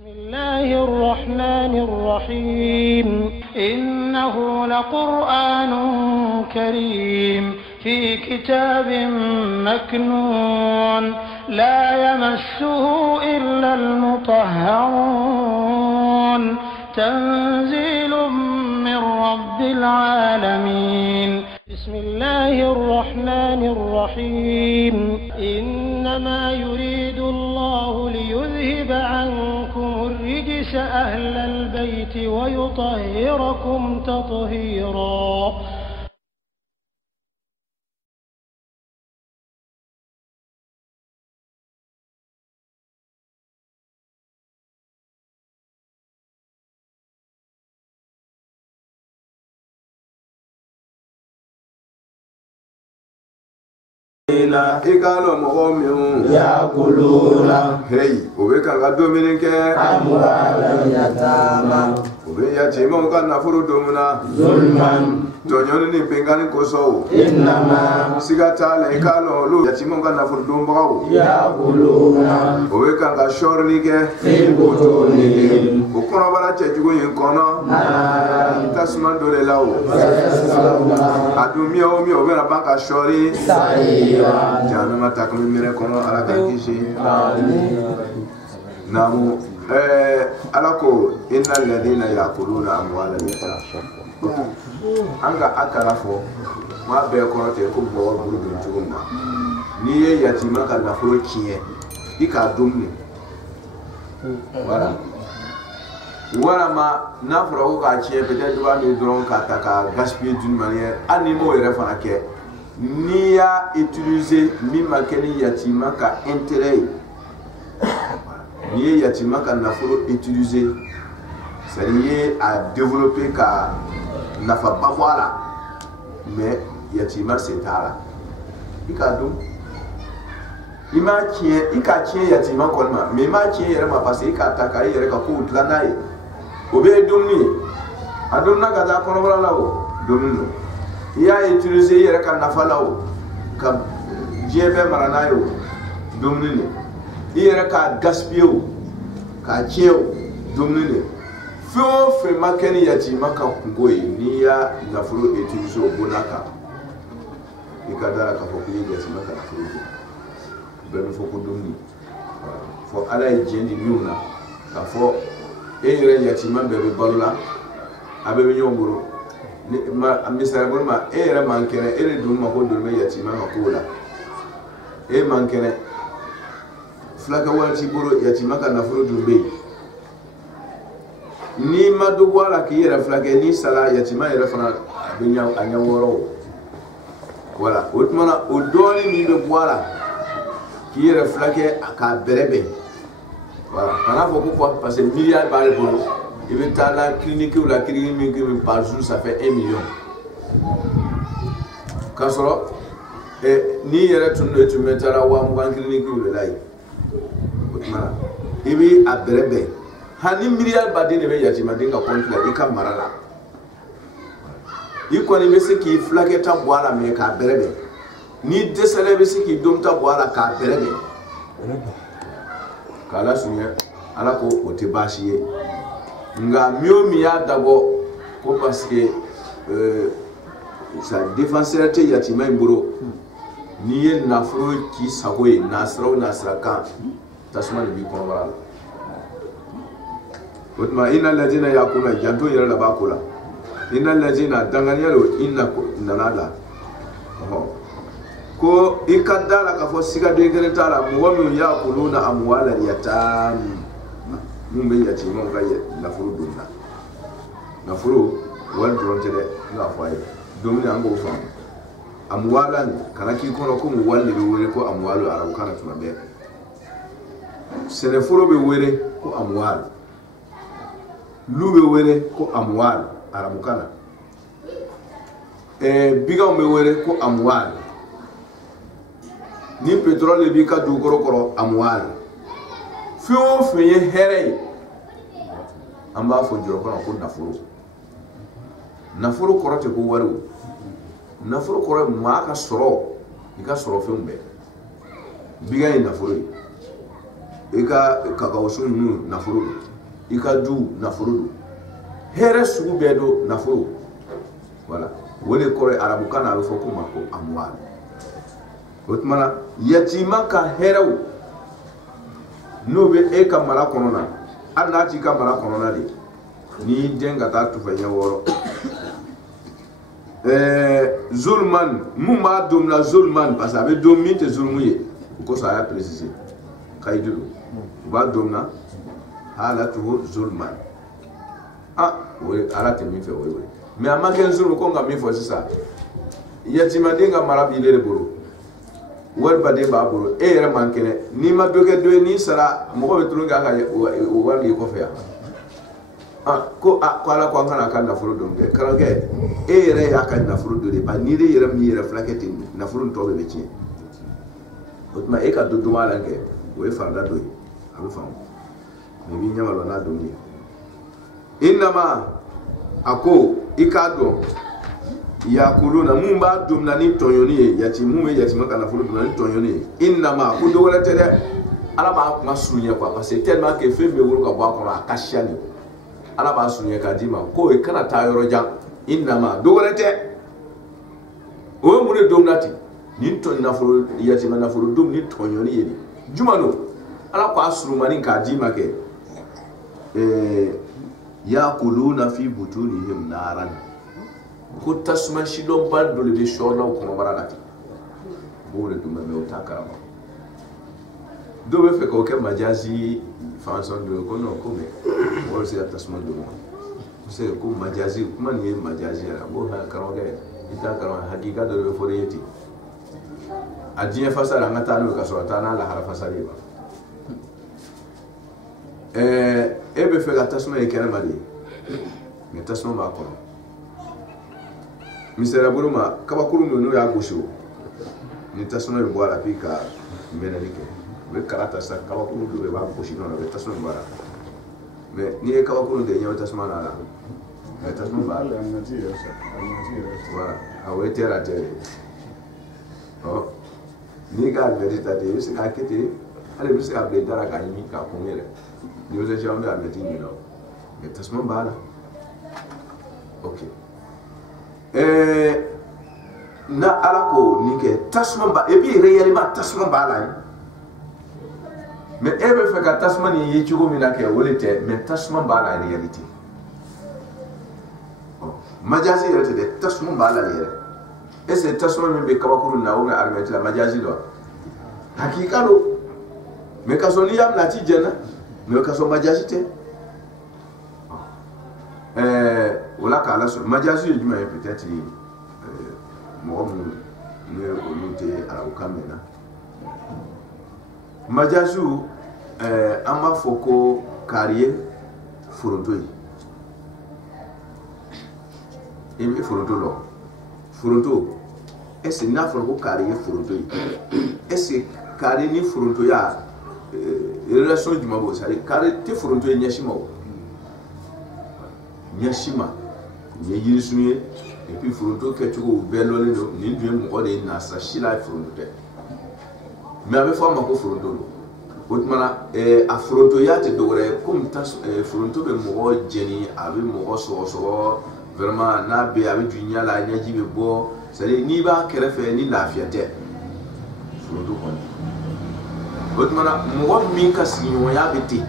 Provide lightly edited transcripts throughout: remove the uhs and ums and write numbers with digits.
بسم الله الرحمن الرحيم إنه لقرآن كريم في كتاب مكنون لا يمسه إلا المطهرون تنزيل من رب العالمين بسم الله الرحمن الرحيم إنما يريد الله ليذهب عنكم الرجس أهل البيت ويطهركم تطهيرا. Ikalo mogomiu yakuluna hey obeka ga dominike amwala yatama obe ya chimo kana furu domuna zulman tonyoni ni pengani koso innama sigata le ikalo lu ya chimo kana furu dombago yakuluna obeka ga shornike fil butuni ukono bana chejugo yinkono tasman dole lawo adumia omi obera banka shori saira janama takmi mere kono alaka kishi namu alako innal ladina yakuluna amwala al-yatim anga akarafo ma be kono te ko bo buru dum tugumna ni ye yatima ka na furo kiye ika dumni wala ma na furo ko ka kiye peut-être ba mi dron ka ta ka gaspiller d'une manière animo yere fana ke ni ya utiliser mi makeni yatima ka intérêt ni yatima ka nafolo utiliser c'est lié à développer ka nafa ba voilà mais yatima c'est tara ikadum ima kien ika kien yatima kolma mais ma kien yere ma passer ika taka yere ka ko dlanai obe dumni adumna ka ta kono bala lawo dumno ya utiliser yere ka nafalawo ka jebe maranayo domnine yere ka gaspio ka cheo domnine fo fe makeni yati maka ngoyi ni ya nafuro utiliser obonaka ikadara ka fokuyi yati maka nafuro be fo ko domni fo ala jendi nyuna ka fo yere yati mambe be balula abe nyongoro ma misara burma era mankene ere dum ma ko durme yatima ma ko la e mankene flaka walti buru yatima ka nafuru dumbe ni ma do wala ki era flaka ni sala yatima era fana dunya anya woro wala utmana odoni mi be wala ki era flaka aka berebe wala kana fo ko parce que milliard bal buru il veut à la clinique ou la clinique par jour ça fait 1 million. Kasoro ni yere tunno tu metara wa mu ban clinique ou le lay. Otmana ibi abrebe hani milliard badine be yatima dinga compte la ika marala. Iko ni mesi ki flageta boala me ka brebe. Ni desale mesi ki domta boala ka brebe. Kala sunya ala ko otibashiye. Nga miomi ya dabo ko parce que sa défenseur te yatima imburo ni ye nafro ki sagoye nasra kan tasuma ni bi kono wala otma inna alladhina yakuna janto yara la bakula inna alladhina danganyalo inna nanada ko ikadala ka fo siga de geretala mo mi yakuluna amwala yatam mumbe yatima ka nafuru dunna nafuru wal drontere na faye domini ango fam amwalan kana ki kono ko mu walli be wore ko amwalu arabu kana tuma be sene furo be wore ko amwal lu be wore ko amwal arabu kana biga be wore ko amwal ni petrole bi ka du koro amwal fio feye here amba fo joro kono ko nafuru korote ko waru nafuru koro ma ka soro ika soro fe mbe biga ni nafuru ika kakao nu nafuru ika du nafuru here sugu bedo nafuru voilà wole kore arabu kana alfo kuma ko amwal otmana yatima ka heraw no be e ka mala konona alla ti ka mala konona de ni denga ta tufa nyaworo zulman mumma dum la zulman parce avec domin te zulmuye ko ça a précisé kaydu ba domna halatu zulman oui ala te mi fe oui mais amaken zulmu ko ngam mi fo ça yatima denga marabi le boro wal bade ba boro e yere mankene ni ma doge do ni sara mo be tulunga ka wali ko fe ko ala ko ngana kan na furu don de karange e yere ya kan na furu do de ba ni de yere mi yere flakete na furu to be ci otma e ka do do mala ke we farda do abu fam ni bi nyama lo na do ni inma ako ikado yakuluna mumba dumna ni tonyoni yati mume yati makana fulu dumna ni tonyoni inma ko do wala tede ala ba ma sunya quoi parce que tellement que fait be wuro ka ba ko akashani ala ba sunya ka dima ko e kana ta yoro jam inma do wala te o mu ne domnati ni ton na fulu yati na fulu dum ni tonyoni yedi jumano ala ko asuru mani ka dima ke yakuluna fi butunihim naran ko tasman shi don ban dole be shorna ko baragati bole dum me o takarama do be fe ko ke majazi façon de ko no ko me o se tasman do se ko majazi kuma ni majazi ara bo ha karoge ita karama hakika do be foriyeti ajiye fasara ngata no ka so ta na la harafa sari ba ebe fe ga tasma e kera mali me tasma ba ko misera buruma kaba kurumu no ya gosho ni tasma e boala pika menalike be karata sa kaba kurumu do ba goshi no be tasma bara me ni e kaba kurumu de nyaw tasma na la me tasma ba la natira sa wa awe tera tere oh ni ga verita de se ka kete ale bi se ka be dara ka ni ka kumere ni o se jambe a metti ni no me tasma bala ok na alako ni ke tasma ba e bi réellement tasma bala mais e be fe ka tasma ni yi chugo mina ke wolete mais tasma bala en réalité majazi yete de tasma bala yere et c'est tasma min be kabakuru na o me armeti la majazi do hakika do mais ka so ni yam na ti jena mais ka so majazi te wala ka la so majazi juma peut-être mo ne olute ala ukamena majazu amba foko carrière frontoy emi fronto lo fronto ese na foko carrière frontoy ese carrière ni fronto ya relation du mabo ça carrière te fronto nyashima nyashima nye yirisuye et puis fronto ke tuko belole do ni due mo de na sa shila fronto te mais avec forme ko fronto lo otmana a fronto ya te dogore comme tas fronto be mo jeni avec mo so vraiment na be avec dunya la nyaji be bo c'est ni ba kerefe ni lafiate fronto ko otmana mo min ka sinyo ya beti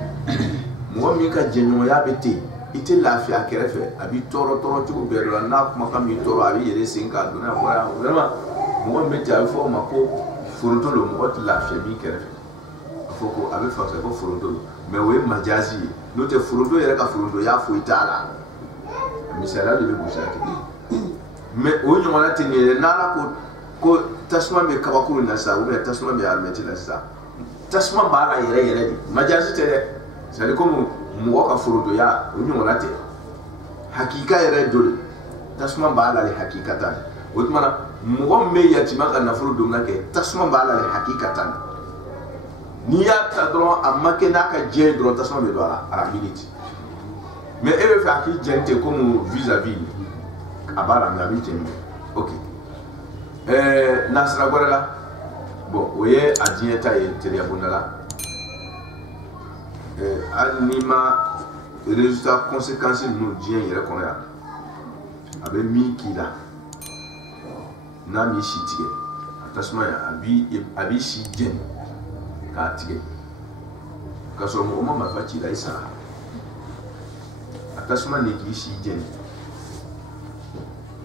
mo min ka jenyo ya beti ite lafia kerefe abi toro tuko berla na kuma kam mi toro abi yere sinka dona wala vraiment mo be ta fo mako fronto lo mo lafia bi kerefe foko abi fa ko fronto mais we majazi no te fronto yere ka fronto ya fo itala misala de bushaki mais o nyoma na tenere na la ko tasma me kabakuru na sa ou tasma me almeti na sa tasma bara yere di majazi tere c'est comme mo ka fronto ya o nyoma na te hakika yere dole tasma bala le hakikatan otmana mo me yatima ka na fronto na ke tasma bala le hakikatan ni ya ta dron amma ke na ka je dron tasma me do ala minute mais e be fa ki gente comme vis-à-vis abara na minute ok nasra gorela bon oye adieta e tele abundala anima résultat conséquences nous dieu yɛrɛ kɔnɔ yan a bɛ min k'i la n'a m'i si tigɛ a tasuma yan a b'i si jɛni k'a tigɛ k'a sɔrɔ mɔgɔ ma marifa ci la i sara a tasuma de k'i si jɛni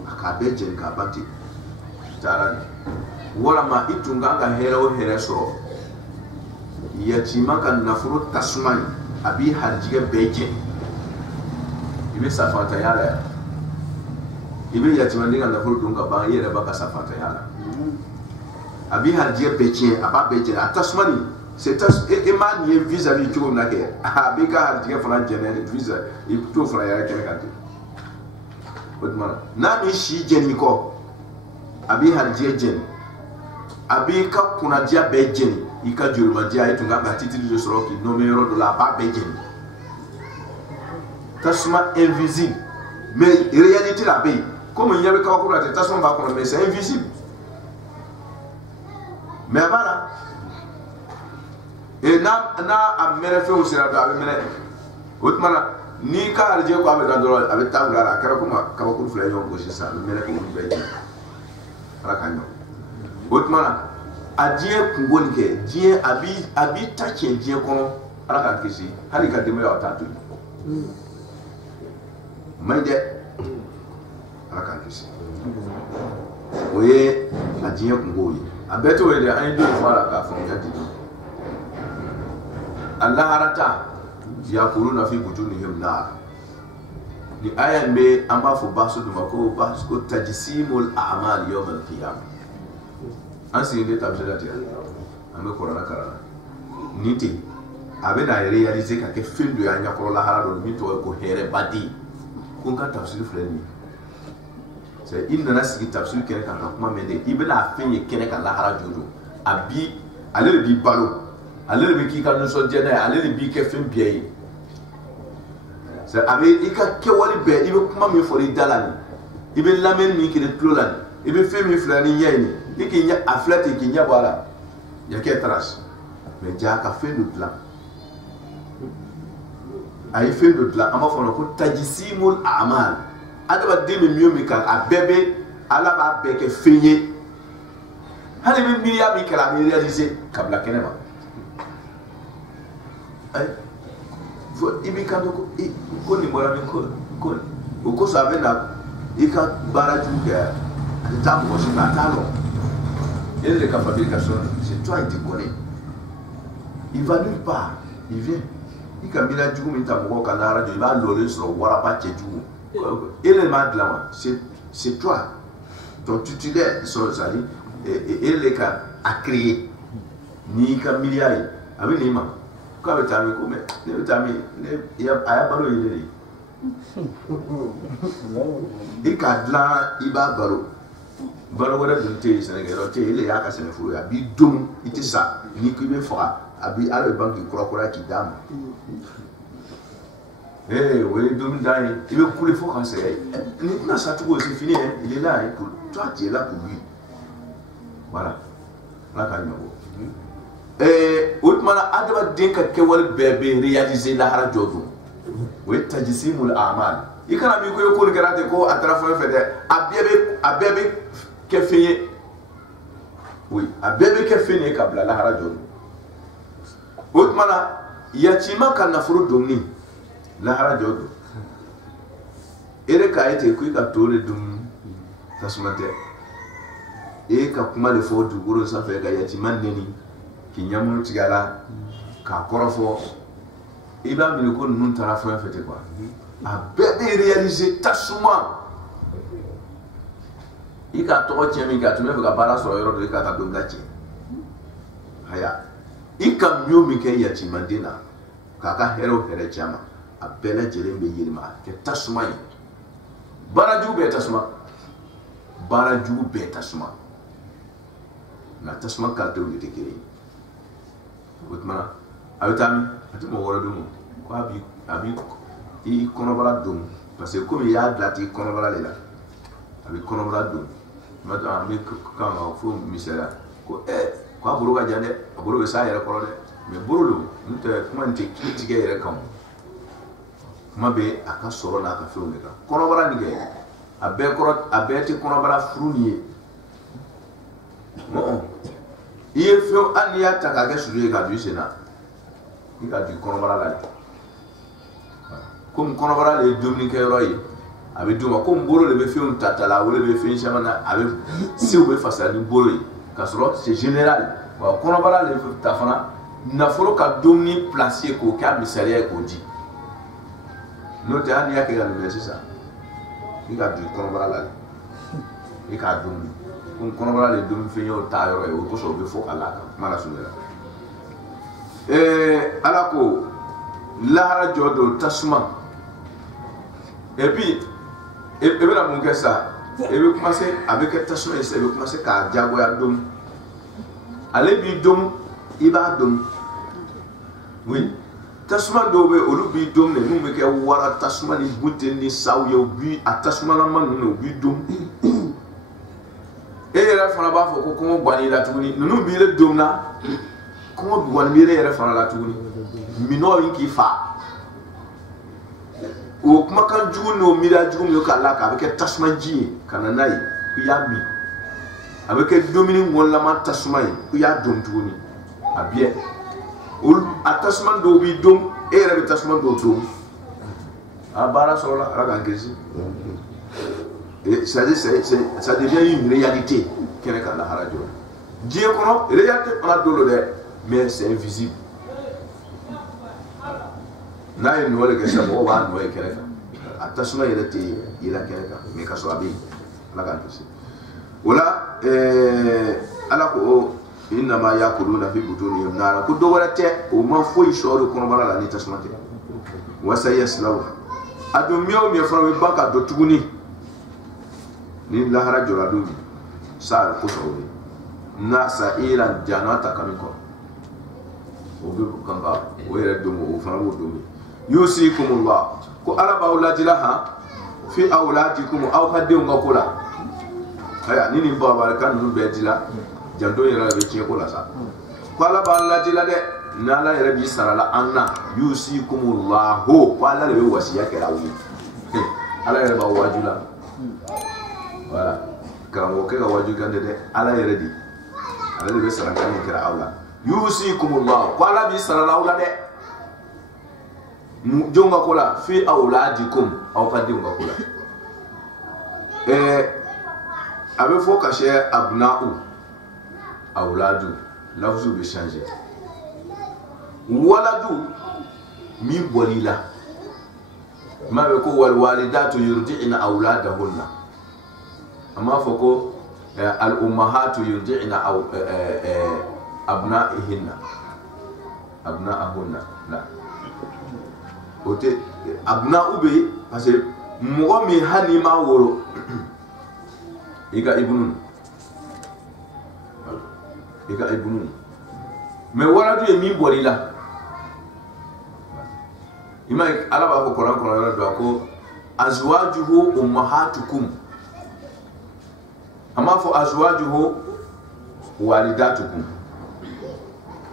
a k'a bɛɛ jɛni k'a ban ten taara de walama i tun kan ka hɛrɛ o hɛrɛ sɔrɔ yatima ka nafolo tasuma in a b'i harijigɛ bɛɛ jɛni i bɛ safantanya la yan i bɛ yatimaden ka nafolo dun ka ban i yɛrɛ b'a ka safantanya la a b'i harijigɛ bɛɛ tiɲɛ a b'a bɛɛ jɛni a tasuma nin e m'a nin ye vis-à-vis cogo min na kɛ a b'i ka harijigɛ fana jɛnɛ vis-à-vis i t'o fana yɛrɛ kɛnɛ kan ten o tuma n'a m'i si jɛni i kɔ a b'i harijigɛ jɛni a b'i ka kunnadiya bɛɛ jɛni i ka jolimandiya i tun kan ka titiri de sɔrɔ k'i nommé yɔrɔ dɔ la a b'a bɛɛ jɛni tasuma invisible mais réalité la bɛ yen comme n ɲɛ bɛ kabakuru la ten tasuma b'a kɔnɔ mais c'est invisible mais a b'a la et n'a a mɛnɛ fɛnw sera dɔrɔn a bɛ mɛnɛ o tuma na n'i ka harijigɛ ko a bɛ da dɔrɔn a bɛ taa wula la a kɛra komi kabakuru fila ye ɲɔgɔn gosi sisan a bɛ mɛnɛ k'olu bɛɛ jɛni ala k'a ɲɔ o tuma na a diɲɛ kunko nin kɛ diɲɛ a b'i ta tiɲɛ diɲɛ kɔnɔ ala k'an kisi hali ka denbaya o t'a to yen man ɲi dɛ ala k'an kisi o ye a diɲɛ kunkow ye a bɛɛ t'o ye dɛ an ye dɔ fɔ a la k'a faamuya di a laharata yakuluna fi butunihim nar ni aya in bɛ an b'a fɔ basu dɔ ma ko tajisimul a'mal yawm al-qiyamah an sigilen tafsir la ten an bɛ kuranɛ kalan ni ten a bɛ na réaliser ka kɛ fɛn dɔ ye an ɲɛkɔrɔ lahara dɔ min tɔgɔ ye ko hɛrɛbaden ko n ka tafsir filɛ nin ye c'est i nana sigi tafsir kɛnɛ kan ka kuma mɛn dɛ i bɛna a fɛn ye kɛnɛ kan lahara jojo a bi ale de b'i balo ale de bɛ k'i ka nisɔndiya n'a ye ale de b'i kɛ fɛn bɛɛ ye c'est a bɛ i ka kɛwale bɛɛ i bɛ kuma min fɔ i da la nin i bɛ lamɛnni min kɛ i tulo la nin i bɛ fɛn min filɛ ni ɲɛ ye nin i k'i ɲɛ a filɛ ten k'i ɲɛ bɔ a la ya kɛ trace mais jaa ka fɛn dɔ dilan a ye fɛn dɔ dilan an b'a fɔ o ma ko tajisimul a'mal adamaden bɛ min o min kan a bɛɛ bɛ ala b'a bɛɛ kɛ fɛn ye hali bɛ miiriya min kɛra a bɛ réaliser ka bila kɛnɛ ma i b'i kan to ko nin bɔra min ko o kosɔn a bɛ na i ka baara jugu kɛ a tɛ taa mɔgɔ si fɛ a t'a dɔn et de fabrication c'est toi qui te connais il va nulle part il vient i ka miiriya jugu min ta mɔgɔw ka lahara jɔ i b'a lɔlen sɔrɔ waraba cɛjugu e le m'a dilan wa c'est toi ton titulaire sɔrɔ c'est-à-dire e le ka a créer n'i ka miiriya ye a bɛ n'i ma ko a bɛ taa min ko mɛ ne bɛ taa min a y'a balo ye ne de ye i k'a dilan i b'a balo balo wɛrɛ dun tɛ yen sɛnɛkɛyɔrɔ tɛ yen e de y'a ka sɛnɛforo ye a b'i dun i tɛ sa n'i ko i bɛ faga a bɛ ala bɛ ban k'i kura k'i d'a ma o ye dumuni dan ye i bɛ kule fo ka sɛgɛn n'i tɛna sa cogo c'est fini hein il est là hein pour toi tu es là pour lui voilà ala k'a ɲɛbɔ o tuma na adamaden ka kɛwale bɛɛ bɛ réaliser lahara jɔ don o ye tajisimul a'mal i kana min ko ye ko nin kɛra ten ko a taara fɛn fɛn dɛ a bɛɛ bɛ kɛ fɛn ye oui a bɛɛ bɛ kɛ fɛn ye ka bila lahara jɔ don o tuma na yatima ka nafolo donni lahara jɔ don e de k'a ye ten ko i ka to de dun tasuma tɛ e ka kuma de fɔ dugukolo sanfɛ ka yatima neni k'i ɲamuru tigɛ a la k'a kɔrɔfɔ i b'a minɛ ko ninnu taara fɛn fɛn tɛ quoi a bɛɛ bɛ réaliser tasuma i ka tɔgɔ tiɲɛ min kɛ a tun bɛ fɛ ka baara sɔrɔ yɔrɔ dɔ i k'a ka dɔnniya tiɲɛ haya i ka min min kɛ yatimaden na k'a ka hɛrɛw hɛrɛ tiɲɛ ma a bɛɛ lajɛlen bɛ yɛlɛma a kɛ tasuma ye baara jugu bɛɛ tasuma baara jugu bɛɛ tasuma nka tasuma kalitew de tɛ kelen ye o tuma na a bɛ taa min a tɛ mɔgɔ wɛrɛ dun ko a b'i i kɔnɔbara don parce que komi i y'a dilan ten i kɔnɔbara de la a bɛ kɔnɔbara don maintenant an bɛ kan ka fɔ misaliya ko ko a bolo ka jan dɛ a bolo bɛ s'a yɛrɛ kɔrɔ dɛ mais borolo nte kuma nte critique yɛrɛ kan kuma bɛ a ka sɔrɔ n'a ka fɛnw de kan kɔnɔbara nin kɛ a bɛɛ tɛ kɔnɔbara furu nin ye non i ye fɛn hali n'i y'a ta k'a kɛ sulu ye k'a don i sen na i ka don i kɔnɔbara la de komi kɔnɔbara de ye dumunikɛyɔrɔ ye a bɛ d'u ma komi bolo de bɛ fɛnw ta la o de bɛ fɛn caman na a bɛ sew bɛ fasa ni bolo ye k'a sɔrɔ c'est général wa kɔnɔbara de ta fana nafolo ka dumuni place k'o kɛ a misaliya ye k'o di n'o tɛ hali n'i y'a kɛ ka nin mɛn sisan i ka don i kɔnɔbara la de i k'a dumuni komi kɔnɔbara de ye dumunifɛn ye o ta yɔrɔ ye o kosɔn o bɛ fɔ a la kan kuma la sugu la ala ko lahara jɔ don tasuma et puis e bɛna mun kɛ sa e bɛ commencer a bɛ kɛ tasuma ye sa i bɛ commencer k'a jagoya dom ale b'i dom i b'a dom oui tasuma dɔw bɛ olu b'i dom de minnu bɛ kɛ wara tasuma ni buteli ni saw ye u bi a tasumalama ninnu u b'i dom e yɛrɛ fana b'a fɔ ko kɔngɔ gan'i la tuguni ninnu b'i le dom na kɔngɔ gan'i b'i yɛrɛ fana la tuguni minɔ in k'i fa o kumakan jugu n'o miiriya jugu min ye k'a la k'a bɛ kɛ tasuma ji ye ka na n'a ye k'i y'a min a bɛ kɛ dumuni ŋɔnilama tasuma ye k'i y'a dom tuguni a biyɛ a tasuma dɔw b'i dom e yɛrɛ bɛ tasuma dɔw dom a baara sɔrɔla ala k'an kisi ça devient une réalité kɛnɛ kan lahara jɔ diɲɛ kɔnɔ réalité fana dɔ don dɛ mais c'est invisible n'a ye nɔ de kɛ sisan mɔgɔw b'a nɔ ye kɛnɛ kan a tasuma yɛrɛ tɛ yɛlɛ kɛnɛ kan mais ka sɔrɔ a bɛ yen ala k'an kisi o la ala ko innama yakuluna fi butunihim nara ko dɔ wɛrɛ tɛ o ma foyi sɔrɔ kɔnɔbara la ni tasuma tɛ wasa yaslawha a don miɛ o miɛ fana bɛ ban ka don tuguni ni lahara jɔra don min sa ko sɔrɔ o ye na sa iran jana ta kami kɔrɔ o bɛ kan ka o yɛrɛ don o fana b'o don min yusikumullah ko ala b'aw lajila han fi awladikum aw ka denw ka ko la aya ni nin babarika ninnu bɛɛ dila janto yɛrɛ bɛ tiɲɛ ko la sa ko ala b'an lajila dɛ n'ala yɛrɛ b'i sarala an na yusikumullah ko ala de bɛ wasiya kɛra aw ye ala yɛrɛ b'aw wajula voilà karamɔgɔkɛ ka waju kan dɛ ala yɛrɛ di ale de bɛ saraka min kɛra aw la yusikumullah ko ala b'i sarala aw la dɛ jɔn ka ko la fi awladikum aw ka denw ka ko la a bɛ fɔ ka se abna'u awladu lafzu bɛ changer waladu min bɔl'i la ma bɛ ko wal walidatu yurdi'na awladahunna a m'a fɔ ko al ummahatu yurdi'na abna'ihinna abna'ahunna la o tɛ abna'u bɛ yen parce que mɔgɔ min hali n'i m'a wolo i ka ibunu mais waladu ye min bɔr'i la i ma ye ala b'a fɔ kuran kɔnɔ yɔrɔ dɔ ko azwajuhu ummahatukum a m'a fɔ azwajuhu walidatukum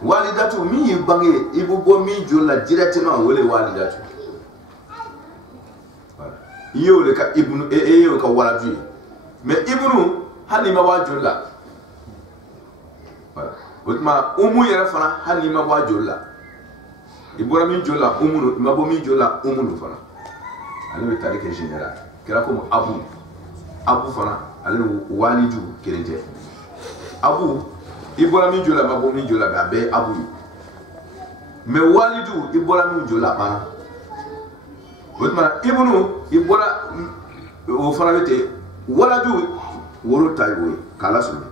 walidatu min y'i bange i bɛ bɔ min joli la directement o de ye walidatu i y'o de ka ibunu e y'o ka waladu ye mais ibunu hali n'i ma bɔ a joli la o tuma umu yɛrɛ fana hali n'i ma bɔ a joli la i bɔra min joli la umu i ma bɔ min joli la umu do fana ale bɛ tali kɛ général kɛra comme abu fana ale ni walidu kelen tɛ abu i bɔra min joli la i ma bɔ min joli la mais a bɛɛ ye abu ye mais walidu i bɔra min joli la a banna o tuma ibunu i bɔra o fana bɛ ten waladu woro ta y'o ye k'a lasɔrɔ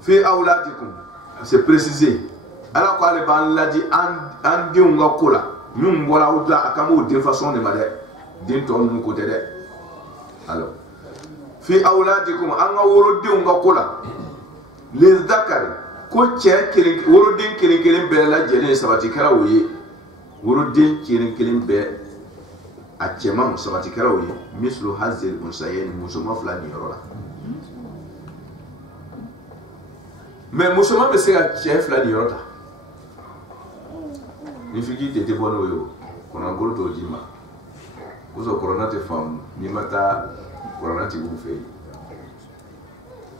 fi awladikum c'est précisé ala ko ale b'an ladi an denw ka ko la min bɔra aw la a kan b'o den façon de ma dɛ den tɔ ninnu ko tɛ dɛ alors fi awladikum an ka worodenw ka ko la les zakari ko cɛ kelen woroden kelen kelen bɛɛ lajɛlen sabati kɛra o ye woroden kelen kelen bɛɛ a cɛman sabati kɛra o ye mislu hazil unsayeni musoman fila nin yɔrɔ la mais musoman bɛ se ka cɛ fila nin yɔrɔ ta ni fiki tete bono yo kona ngolo to jima uzo corona te fam ni mata corona ti bu fe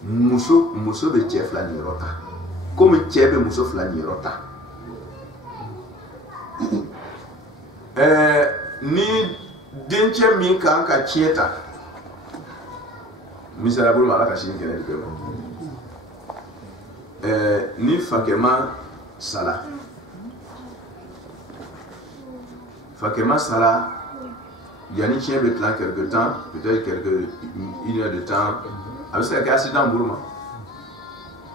muso be chef la ni rota comme chebe muso fla ni rota ni denche min kan ka chieta misala bulu mala ka shin kene de ni fakema sala yani chien be plan quelque temps peut-être une heure de temps avec ça accident bourma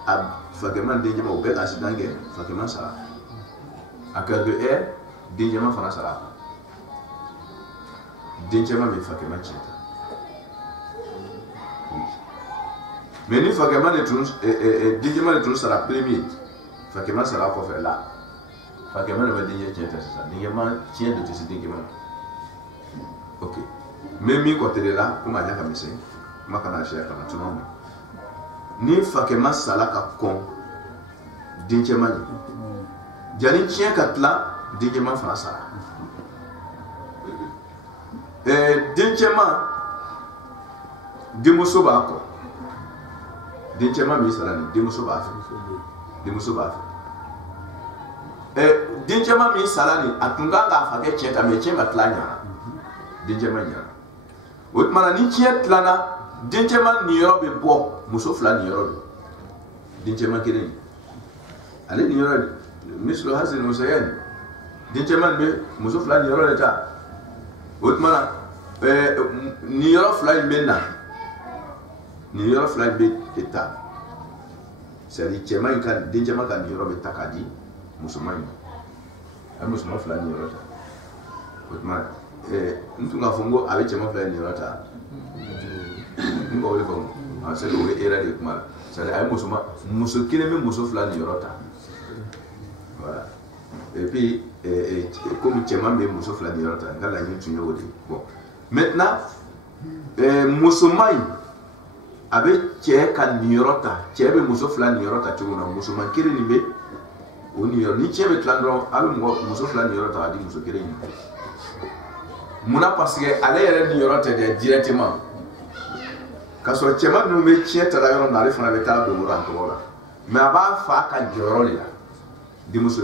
a fakema denje ma be accident ge fakema sala a quelque heure denje ma fana sala denje ma be fakema chieta mais ni fakema de tous denje ma de tous sala premier fakema sala ko faire là fakema ne va denje chieta ça denje ma chien de tous denje ma ok même mi côté de là comme anya kamise makana share kama tunaona ni fakema sala ka kon denje ma jani chien katla denje ma fana sala denje ma demoso ba ko denje ma mi sala ni demoso ba denje ma mi sala ni atunga ga fage cheta me chema tlanya denje ma nya wotmana ni chet lana denje ma ni yoro be bo muso fla ni yoro denje ma kene ale ni yoro mislo hasin musayan denje ma be muso fla ni yoro leta wotmana ni yoro fla menna ni yoro fla be eta sari chema kan denje ma kan yoro be takadi musulman ay musulman fla ni yoro ta wotmana ntunga fongo abe chema fla ni yoro ta ngo wole ko ase ko era de kuma sari ay muso kine me muso fla ni yoro ta voilà et puis comme chema be muso fla ni yoro ta ngala ni tunyo wodi bon maintenant musulman abe che kan ni yoro ta chebe muso fla ni yoro ta tuguna musulman kire ni be oni yor ni chebe tlandro abe muso fla ni yoro ta di muso kire ni muna parce que ale yere ni yoro te de directement kaso chema no me chieta la yoro na le fana beta do ran to wala mais aba fa ka joro le la di muso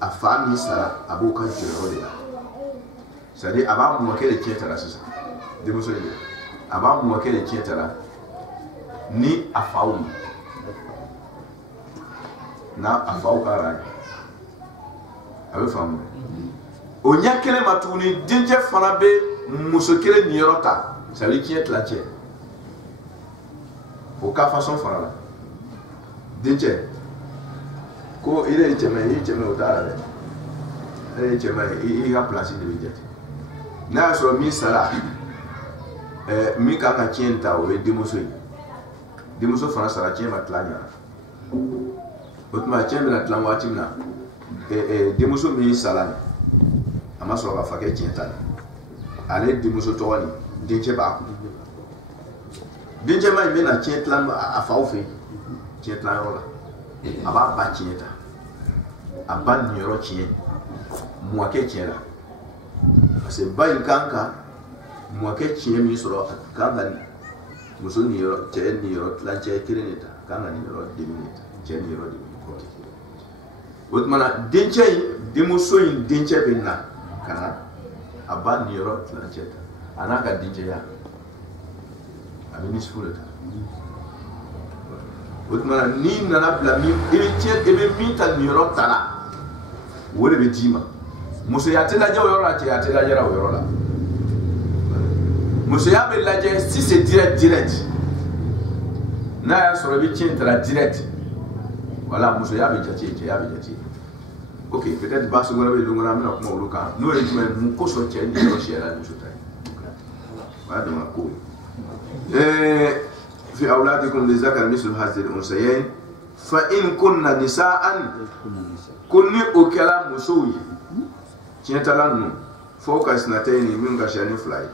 a fa mi sara abu ka joro le la c'est à dire aba mo kele chieta la sisa di muso le aba mo kele chieta la ni afawu na afawu kara abe famu onya kele matuni denje fana be muso kele ni yorota ça veut dire la tienne au cas façon fana la denje ko ile cheme otala ile cheme il a placé de budget na so mi sala mi ka ka tienta o demoso fana sala tienne matlanya otma tienne la tlan watimna demoso mi sala ama so ba fake tienta ale demoso towani denje ba denje ma imena tienta a faufe tienta rola aba ba tienta aba nyoro tien muake tiela parce que ba inkanka muake tien mi soro kanga ni muso ni yoro tien ni yoro tlanche kireneta kanga ni yoro demineta tien ni yoro demineta wotmana denje demoso in denje benna kana aba ni yoro tlanche anaka denje ya aminis fuleta wotmana ni nana bla mi ebe mi ta ni yoro tala wole be dima muso ya tela jaw yoro la ya tela jara yoro la muso ya be la je si c'est direct na ya soro bi tien tra direct voilà muso ya be jati ok peut-être ba so ngora be lungora mi na kuma uluka no e juma mu ko so tien ni yoro shera muso ta wa de ma ko في أولادكم للذكر مثل هذه الأنثيين فإن كن نساء كن أكلا مسوي تيتلانو فوق اثنتين من غشان فلاي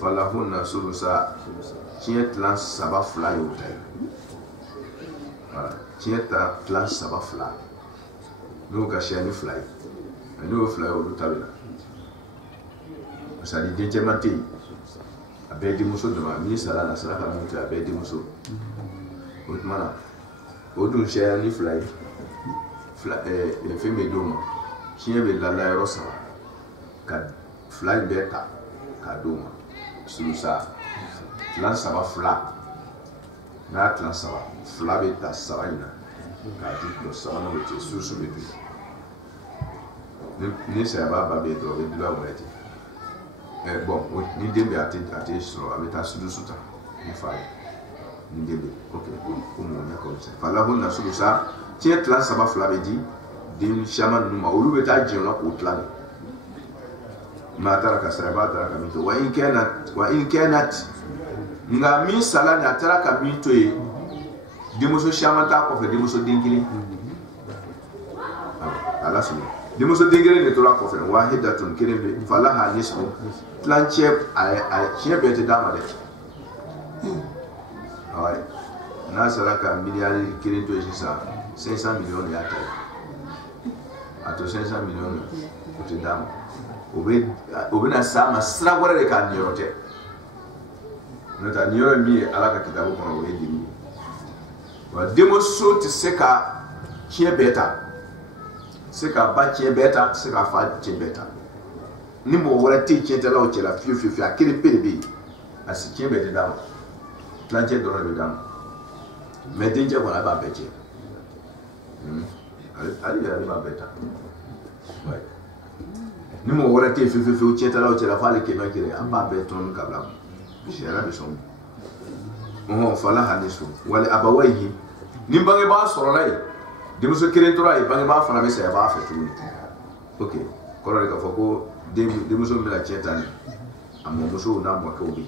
فلهن ثلثا تيتلان سبع فلاي voilà تيتلان سبع فلاي n'o ka siyɛ ni 2 ye n'o 2 ye olu ta bɛ na c'est à dire dencɛ man tɛ yen a bɛɛ denmuso dama min sara la sara ka min to a bɛɛ denmuso o tuma na o dun siyɛ ni 2 ye fɛn bɛ d'o ma tiɲɛ bɛ lala yɔrɔ 3 ka 2 in bɛɛ ta k'a d'o ma sulusa tilan 3 2 n'a tilan 3 2 bɛ ta 3 in na k'a di kulo 3 bɛ to sulusu bɛ to ni saya b'a ba bɛ yen dɔrɔn o bɛ dilan o wɛrɛ ten bon ni den bɛ a tɛ sɔrɔ a bɛ taa sulusu ta ni fa ye ni den bɛ ok ko mun bɛ kɔn fa lahu na sulusa tiɲɛ tilan 3 2 bɛ di den caman ninnu ma olu bɛ taa jɛn o la k'o tilan de maa taara ka sara b'a taara ka min to wa in kɛnat nka min sala ni a taara ka min to yen denmuso caman t'a kɔfɛ denmuso den kelen ala sɔnna denmuso den kelen de tora kɔfɛ wahidatun kelen bɛ falaha nisfu tilancɛ a tiɲɛ bɛɛ tɛ d'a ma dɛ awɔ n'a sera ka miliyari kelen to yen sisan 500 millions de y'a ta ye a to 500 millions o tɛ d'a ma o bɛ na s'a ma sira wɛrɛ de k'a niyɔrɔ tɛ n'o tɛ niyɔrɔ min ye ala ka kitabu kɔnɔ o ye dimi ye wa denmuso tɛ se ka tiɲɛ bɛɛ ta se ka ba tiɲɛ bɛɛ ta se ka fa tiɲɛ bɛɛ ta ni mɔgɔ wɛrɛ tɛ tiɲɛ tɛlaw cɛ la fiyewu fiyewu a kelen pe de bɛ yen a si tiɲɛ bɛɛ tɛ d'a ma tilancɛ dɔrɔn de bɛ d'a ma mais dencɛ kɔni a b'a bɛɛ tiɲɛ ale yɛrɛ b'a bɛɛ ta ni mɔgɔ wɛrɛ tɛ yen fiyewu fiyewu tiɲɛ tɛlaw cɛ la f'ale kɛmɛ kelen a b'a bɛɛ tɔnni ka bila sariya bɛ sɔn falaha nisfu wali abawayhi ni bangebaa sɔrɔla yen denmuso kelen tora yen bangebaa fana bɛ saya b'a fɛ tuguni ok kɔrɔ de k'a fɔ ko denmuso min bɛna cɛ ta ni a mɔmusow n'a mɔkɛw bɛ yen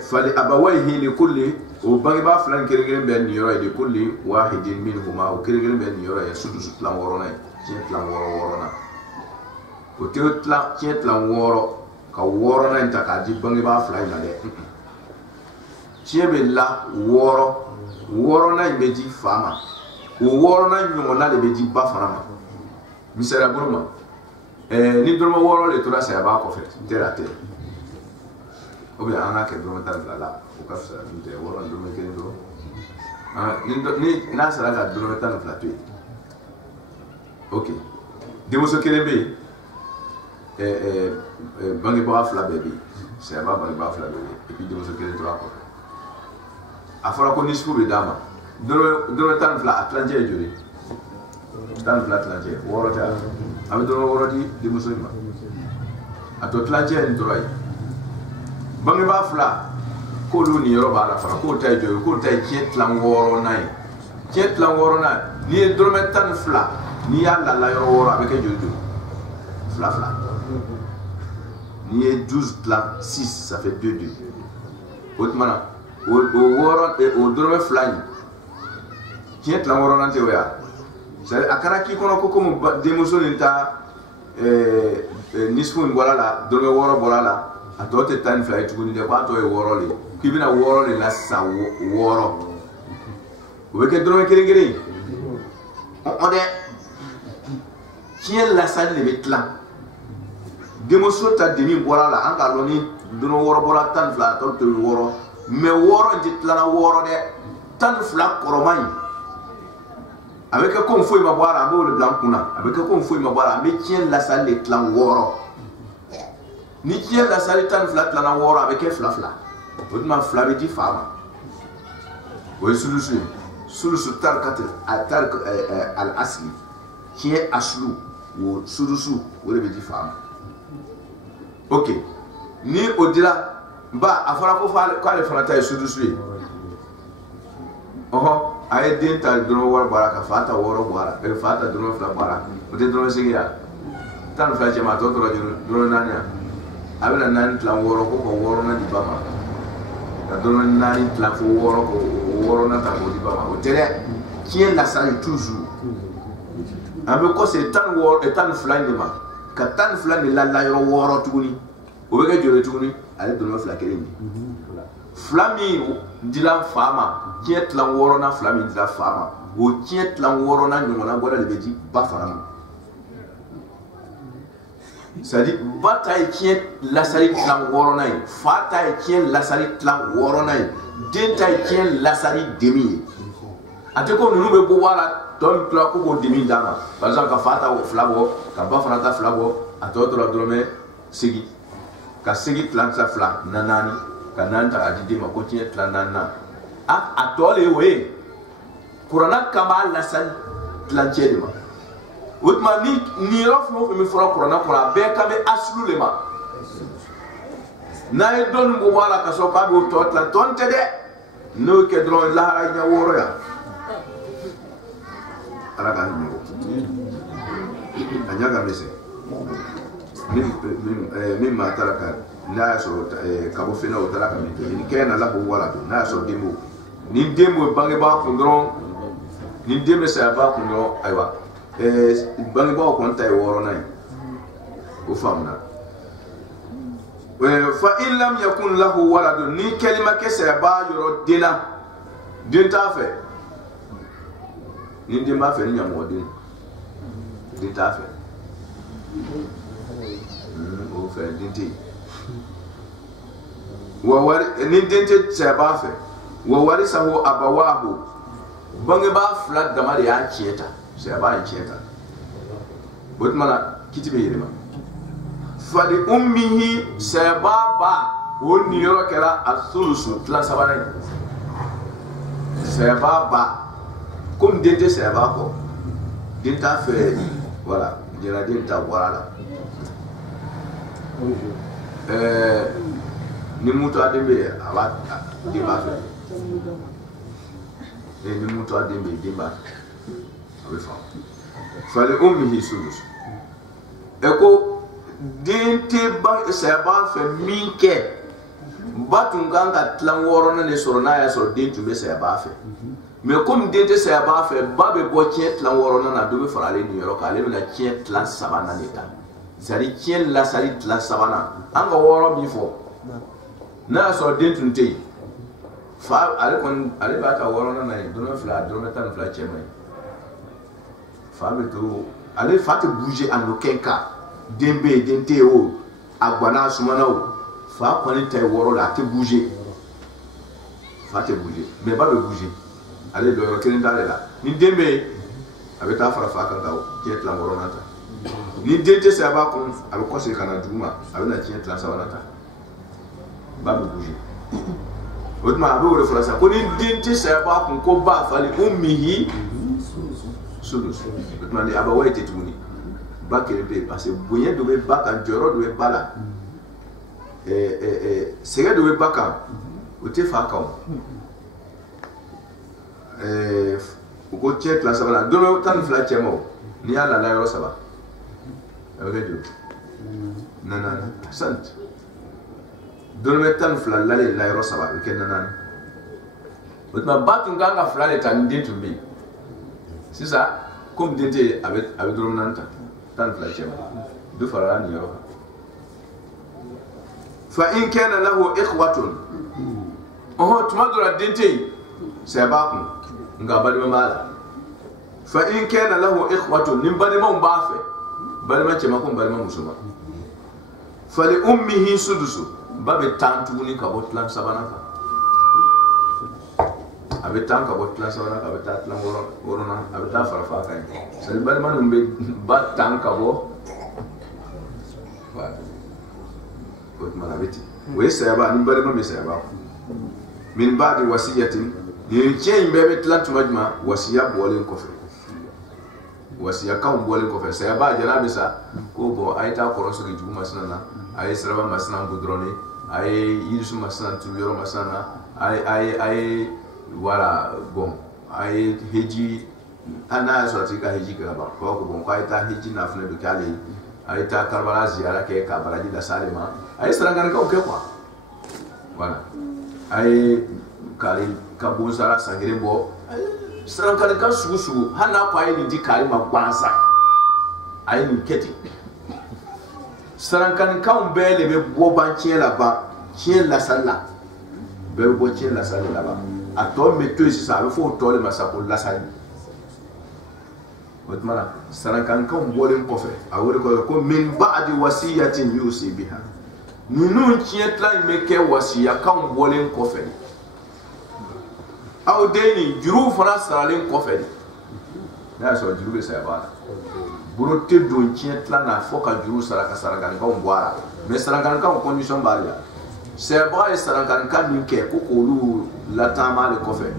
fali abawayhi li kulli o bangebaa fila ni kelen kelen bɛ nin yɔrɔ ye li kulli wahidin minhuma o kelen kelen bɛ nin yɔrɔ ye sudusu tilan 6nan ye tiɲɛ tilan 6 6nan o tɛ tiɲɛ tilan 6 ka 6nan in ta k'a di bangebaa fila in ma dɛ tiɲɛ bɛ la 6nan in bɛ di fa ma o 6nan ɲɔgɔnna de bɛ di ba fana ma misaliya bolo ma ni dɔrɔmɛ 6 de tora saya b'a kɔfɛ n tɛ a tɛ ou bien an ka kɛ dɔrɔmɛ 12 la o ka fisa n'o tɛ 6 ni dɔrɔmɛ 1 dɔrɔn ni n'a sera ka dɔrɔmɛ 12 to yen ok denmuso kelen bɛ yen bangebaga fila bɛɛ bɛ yen saya b'a bangebaga fila bɛɛ bɛ yen et puis denmuso kelen tora a kɔfɛ a fɔra ko nisfu bɛ d'a ma dɔrɔmɛ 12 a tilancɛ ye joli 12 tilancɛ 6 tɛ a bɛ dɔrɔmɛ 6 di denmuso in ma a to tilancɛ ye nin tora yen bangebaa fila k'olu ni yɔrɔ b'a la fana k'o ta ye joli k'o ta ye tiɲɛ tilan 6nan ye tiɲɛ tilan 6nan n'i ye dɔrɔmɛ 12 n'i y'a lala yɔrɔ 6 a bɛ kɛ joli joli fila n'i ye 12 tilan 6 ça fait 2 2 o tuma na o dɔrɔmɛ 2 in tiɲɛ tilan 6nan tɛ o ya c'est a kɛra k'i kɔnɔ ko komi denmuso nin ta nisfu in bɔra la dɔrɔmɛ 6 bɔra la a tɔ tɛ 12 ye tuguni dɛ k'a tɔ ye 6 de k'i bɛna 6 de la sisan 6 o bɛ kɛ dɔrɔmɛ kelen kelen ɔ dɛ tiɲɛ lasali de bɛ tilan denmuso ta demi bɔra la an k'a dɔn ni dɔrɔmɛ 6 bɔra 12 a tɔ to ye 6 mais 6 in tɛ tilala 6 dɛ 12 kɔrɔma in a bɛ kɛ komi foyi ma bɔ a la an b'o de bila an kunna a bɛ kɛ komi foyi ma bɔ a la an bɛ tiɲɛ lasali de tilan 6 ni tiɲɛ lasali 12 tilala 6 a bɛ kɛ 2 2 o tuma 2 bɛ di fa ma o ye sulusu ye sulusu tarikati al asli tiɲɛ aslu o sulusu o de bɛ di fa ma ok ni o dira ba a fɔra ko k'ale fana ta ye sulusu ye ɔhɔ a ye den ta dɔrɔmɛ 6 bɔra ka fa ta 6 bɔra fa ta dɔrɔmɛ 2 bɔra o tɛ dɔrɔmɛ 8 ya 12 cɛ ma a tɔ tora dɔrɔmɛ 4 ya a bɛna 4 tilan 6 ko ka 6nan di ba ma ka dɔrɔmɛ 4 tilan fo 6 ko 6nan ta k'o di ba ma o tɛ dɛ tiɲɛ lasali toujours an bɛ kɔse 12 in de ma ka 12 de la yɔrɔ 6 tuguni o bɛ kɛ joli tuguni ale dɔrɔmɛ 2 kelen di 2 min dila fa ma tiɲɛ tilan 6nan 2 min dila fa ma o tiɲɛ tilan wɔɔrɔ na ɲɔgɔnna bɔra de bɛ di ba fana ma c'est à dire ba ta ye tiɲɛ lasari tilan wɔɔrɔnan ye fa ta ye tiɲɛ lasari tilan wɔɔrɔnan ye den ta ye tiɲɛ lasari demi ye a tɛ ko ninnu bɛ bɔ wala tɔ min tora ko k'o demi d'a ma par exemple ka fa ta fila bɔ ka ba fana ta fila bɔ a tɔ tora dɔrɔmɛ segi ka segi tilan ta fila na naani ka naani ta k'a di den ma ko tiɲɛ tilan naaninan a tɔ le ye o ye kuranna kan b'a lasari tilancɛ de ma o tuma ni yɔrɔ fɛn o fɛn min fɔra kuranna kɔnɔ a bɛɛ kan bɛ asulu le ma n'a ye dɔɔni bɔ a la ka sɔrɔ k'a b'o tɔ tilan tɔ tɛ dɛ n'o kɛ dɔrɔn lahara ɲɛ wɔɔrɔ yan ala k'an ɲɛmɔgɔ a ɲɛ ka misɛn min maa taara ka n'a y'a sɔrɔ ka bɔ fɛn na o taara ka min kɛ nin kɛ na labɔ wala don n'a y'a sɔrɔ den b'o ni den b'o bangebaa kun dɔrɔn ni den bɛ saya ba kun dɔrɔn ayiwa bangebaaw kɔni ta ye wɔɔrɔnan ye o faamuna fa in lam yakun lahu waladun ni kɛli ma kɛ saya ba yɔrɔ den na den t'a fɛ ni den b'a fɛ ni ɲamɔgɔ den t'a fɛ o fɛ den tɛ yen wa wari ni den tɛ saya ba fɛ wa warisahu abawahu bangebaa fila dama de y'a tiɲɛ ta saya ba ye tiɲɛ ta o tuma na kiti bɛ yɛlɛma fali ummihi saya ba o niyɔrɔ kɛra a sulusu tila sabanan ye saya ba komi den tɛ saya ba kɔ den t'a fɛ wala jɛna den ta bɔra la ni mutu a den bɛ yen a b'a den b'a fɛ ni mutu a den bɛ yen den b'a fɛ a bɛ faamu fali ummihi sulusu ko den tɛ ba saya ba fɛ min kɛ ba tun kan ka tilan wɔɔrɔnan de sɔrɔ n'a y'a sɔrɔ den tun bɛ saya ba fɛ mais komi den tɛ saya ba fɛ ba bɛ bɔ tiɲɛ tilan wɔɔrɔnan na dɔ bɛ fara ale nin yɔrɔ kan ale bɛna tiɲɛ tilan sabanan de ta c'est à dire tiɲɛ lasari tilan sabanan an ka wɔɔrɔ min fɔ n'a y'a sɔrɔ den tun tɛ yen fa ale kɔni ale b'a ta wɔɔrɔnan na ye dɔrɔmɛ fila dɔrɔmɛ tan ni fila cɛ man ɲi fa bɛ to ale fa tɛ bouger en aucun cas den bɛ yen den tɛ yen o a guwanna a sumana o fa kɔni ta ye wɔɔrɔ la a tɛ bouger fa tɛ bouger mais ba bɛ bouger ale dɔ yɔrɔ kelen t'ale la ni den bɛ yen a bɛ taa fara fa kan ka tiɲɛ tilan wɔɔrɔnan ta ni den tɛ saya ba kun a bɛ kɔsegin ka na duguma a bɛ na tiɲɛ tilan sabanan ta ba bɛ bouger o tuma a bɛ o de fɔra sisan ko ni den tɛ saya ba kun ko ba fali ummihi sulus o tuma ni abawayi tɛ tuguni ba kelen bɛ yen parce que bonya dɔ bɛ ba kan jɔyɔrɔ dɔ bɛ ba la sɛgɛ dɔ bɛ ba kan o tɛ fa kan o ko tiɲɛ tilan sabanan dɔrɔmɛ tan ni fila cɛ ma o n'i y'a lala yɔrɔ saba a bɛ kɛ joli naani sant dɔrɔmɛ tan ni fila lale la yɔrɔ saba a bɛ kɛ naani o tuma ba tun kan ka fila de ta ni den tun bɛ yen sisan komi den tɛ yen a bɛ dɔrɔmɛ naani ta tan ni fila cɛ ma du farala nin yɔrɔ kan fa in kana lahu ikhwatun tuma dɔ la den tɛ yen saya b'a kun nka balima b'a la fa in kana lahu ikhwatun ni balimaw b'a fɛ balima cɛman ko balima musoman fali ummihi sudusu ba bɛ tan tuguni ka bɔ tilan sabanan kan a bɛ tan ka bɔ tilan sabanan kan a bɛ taa tilan wɔɔrɔnan a bɛ taa fara fa kan ye c'est à dire balima ninnu bɛ ba tan ka bɔ o tuma na a bɛ ten o ye saya ba ni balima bɛ saya ba min ba'di wasiyatin nin tiɲɛ in bɛɛ bɛ tilan tuma jumɛn wasiya bɔlen kɔfɛ wasiya kan bɔlen kɔfɛ saya ba jɛna bɛ sa ko bɔn a ye taa kɔrɔ sigi jugu masina na a ye siraba masina gudɔrɔne a ye yirisu masina turu yɔrɔ masina na a ye wala bɔn a ye heji n'a y'a sɔrɔ a tigi ka heji kɛ ka ban ko bɔn ko a ye taa heji nafolo bɛ kɛ ale ye a ye taa karibala ziyara kɛ ka baraji lase ale ma a ye sirankanikaw kɛ quoi voilà a ye kari ka bonsara san kelen bɔ sirankannika sugu hali n'a ko a ye nin di kari ma gansan a ye nin kɛ ten sirankanikaw bɛɛ de bɛ bɔ ban tiɲɛ la ban tiɲɛ lasali la bɛɛ bɛ bɔ tiɲɛ lasali la ban a tɔ min bɛ to yen sisan a bɛ fɔ o tɔ de ma sa ko lasali otmana sarakan kan bolen kofe awore ko min ba'di wasiyatin yusi biha ninu chietla meke wasiya kan bolen kofe aw deni juru fana saralen kofe na so juru be sa bala burote don chietla na foka juru saraka sarakan kan boara mais sarakan kan condition balia c'est ba sarakan kan minke ko kolu latama le kofe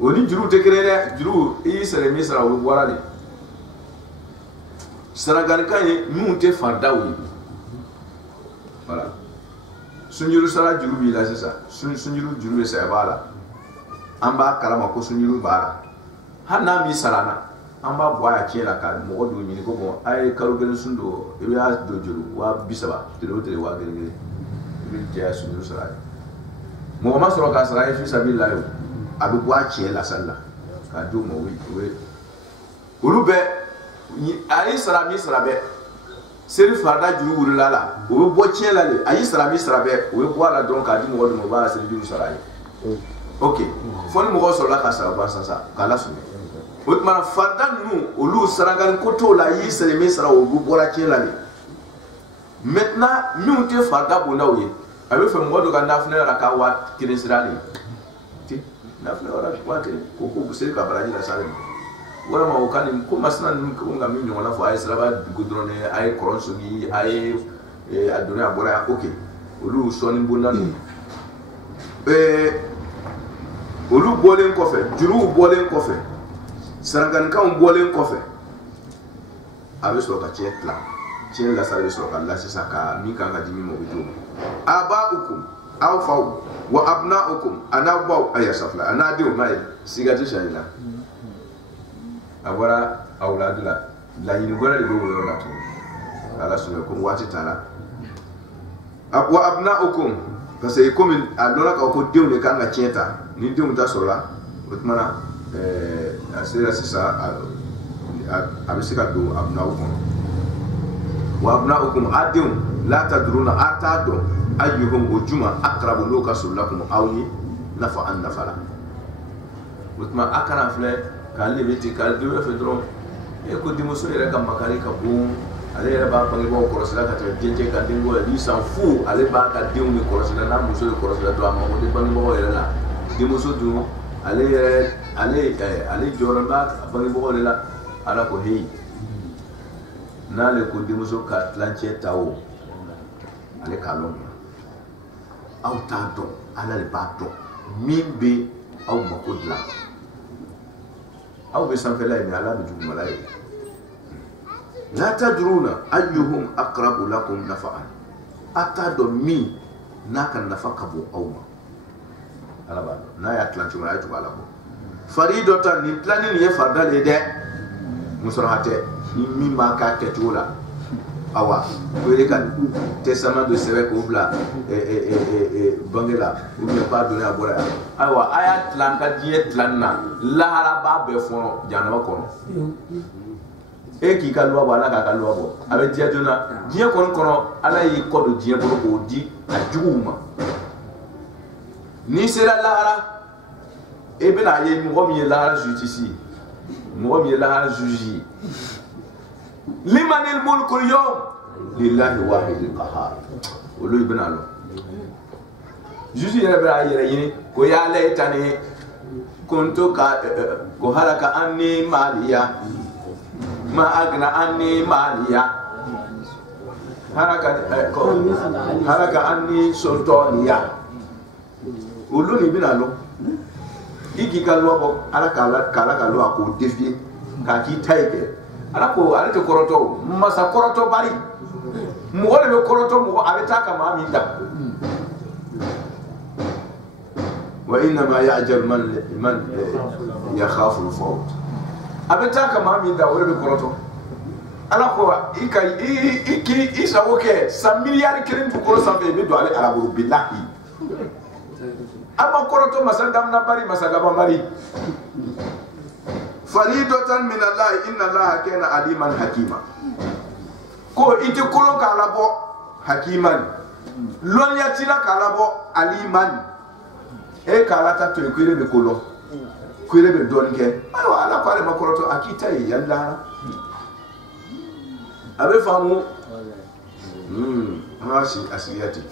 oni juru tekerere juru i sere misra o warali saragan kay munte fardawi voilà sunjuru sara juru bi la sisa sunjuru juru se bala amba kalama ko sunjuru bala hanna mi sarana amba boya kela ka mo do ni ko bon ay karu gelen sundo e ya do juru wa bisaba tele wa gelen bi ja sunjuru sara mo ma soro ka sara fi sabilillah abe boache la sala ka do mo we ulube ayi sarami sarabe seri farda juru wurula la o boache la le ayi sarami sarabe o boala donc ka di mo do mo ba seri juru sarai OK foni mo so la ka sara ba sa kala sunu otmana farda nu olu saragan koto la yi seri sara o boache la le maintenant nous te farda bonawe abe fe mo do ka nafna la ka wat kinesirali nafle wala kwate koko buseli ka baraji la sare wala ma okani ko masna nko nga mi nyona fo ay sraba gudrone ay koronso ni ay adone abora OK olu soni bonna olu bolen kofe juru bolen kofe sarangan ka on bolen kofe abe so ka chetla chen la sare so ka la sisa ka mi ka ngadi mi mo bijo abaukum aw faw wa abnaukum ana baw ayasafla ana diu mai sigati shayla awara awladula la yini gora de go wala to ala sunna ko wati tala wa abnaukum parce que comme adona ka ko diu ne kanga chieta ni diu ta sola otmana asira sisa abisika do abnaukum wa abnaukum adiu la tadruna atado ayyuhum ujuma aqrabu lukasul lakum awni nafa an nafala mutma akana fle kali beti kali do fe dron e ko dimo so ere kam makari ka bu ale ere ba pangi bo korosila ka te jenje ka dingo li san fu ale ba ka dingo ni korosila na muso ni korosila do amma ko de pangi bo ere la dimo so du ale joramba pangi bo ere la ala ko hey na le ko dimo so ka tlanche tawo ale kalon aw ta dɔn ala le b'a dɔn min bɛ aw mako dilan aw bɛ sanfɛla ye ala bɛ dugumala ye la tadruna ayyuhum aqrabu lakum nafa'an a t'a dɔn min n'a ka nafa ka bon aw ma ala b'a dɔn n'a y'a tilan cogo a ye tugu ala kɔ fari dɔ ta nin tilanni nin ye farida le ye dɛ musɔrɔ tɛ ni min b'a k'a kɛcogo la awa ko ele ka testament de sɛbɛn k'o bila bange la ou bien pas donné à boire awa aya tilan ka diɲɛ tilan na lahara b'a bɛɛ fɔlɔ janaba kɔnɔ e k'i ka loi bɔ ala k'a ka loi bɔ a bɛ diɲɛ donna diɲɛ kɔnɔ ala y'i kɔ don diɲɛ bolo k'o di a juguw ma n'i sera lahara e bɛna ye mɔgɔ min ye lahara justice mɔgɔ min ye lahara juge limanil mulku al-yawm lillahi wahidil qahhar olu ibn alo juzi yere bra yere yini ko ya laitani kuntu ka ko halaka anni maliya ma agna anni maliya halaka anni sultaniya olu ni ibn alo iki ka lo bo ala kala ka lo ko défier ka ki taike ala ko ale te koroto masa koroto bari mo wala be koroto mo abeta ka ma mi da wa inna ma ya'jab man yakhafu al-fawt abeta ka ma mi da wala be koroto ala ko iki isa woke sa miliyari kirin tu koro sa be do ale arabu billahi ama koroto masandam na bari masagaba bari faridatan min Allah inna Allah kana aliman hakima ko ite kolon ka labo hakiman lon yatila ka labo aliman e kala ta to ekire be kolon kwere be don ke ayo ala ko ale makoroto akita yi yalla abe famu ha shi asiyati